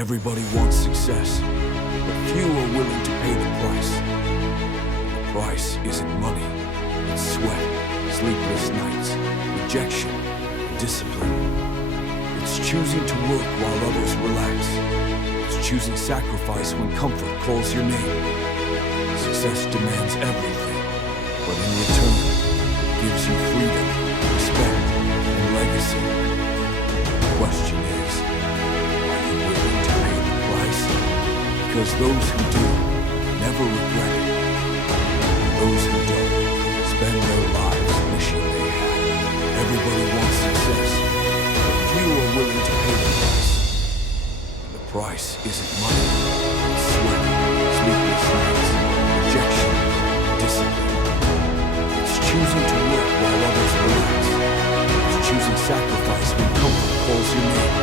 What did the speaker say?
Everybody wants success, but few are willing to pay the price. The price isn't money, it's sweat, sleepless nights, rejection, and discipline. It's choosing to work while others relax. It's choosing sacrifice when comfort calls your name. Success demands everything, but in return, it gives you freedom, respect, and legacy. The question is, are you willing to pay the price? Because those who do never regret it. Those who don't spend their lives wishing they had. Everybody wants success, but few are willing to pay the price. The price isn't money, it's sweat, sleepless nights, rejection, discipline. It's choosing to work while others relax. It's choosing sacrifice when comfort calls your name.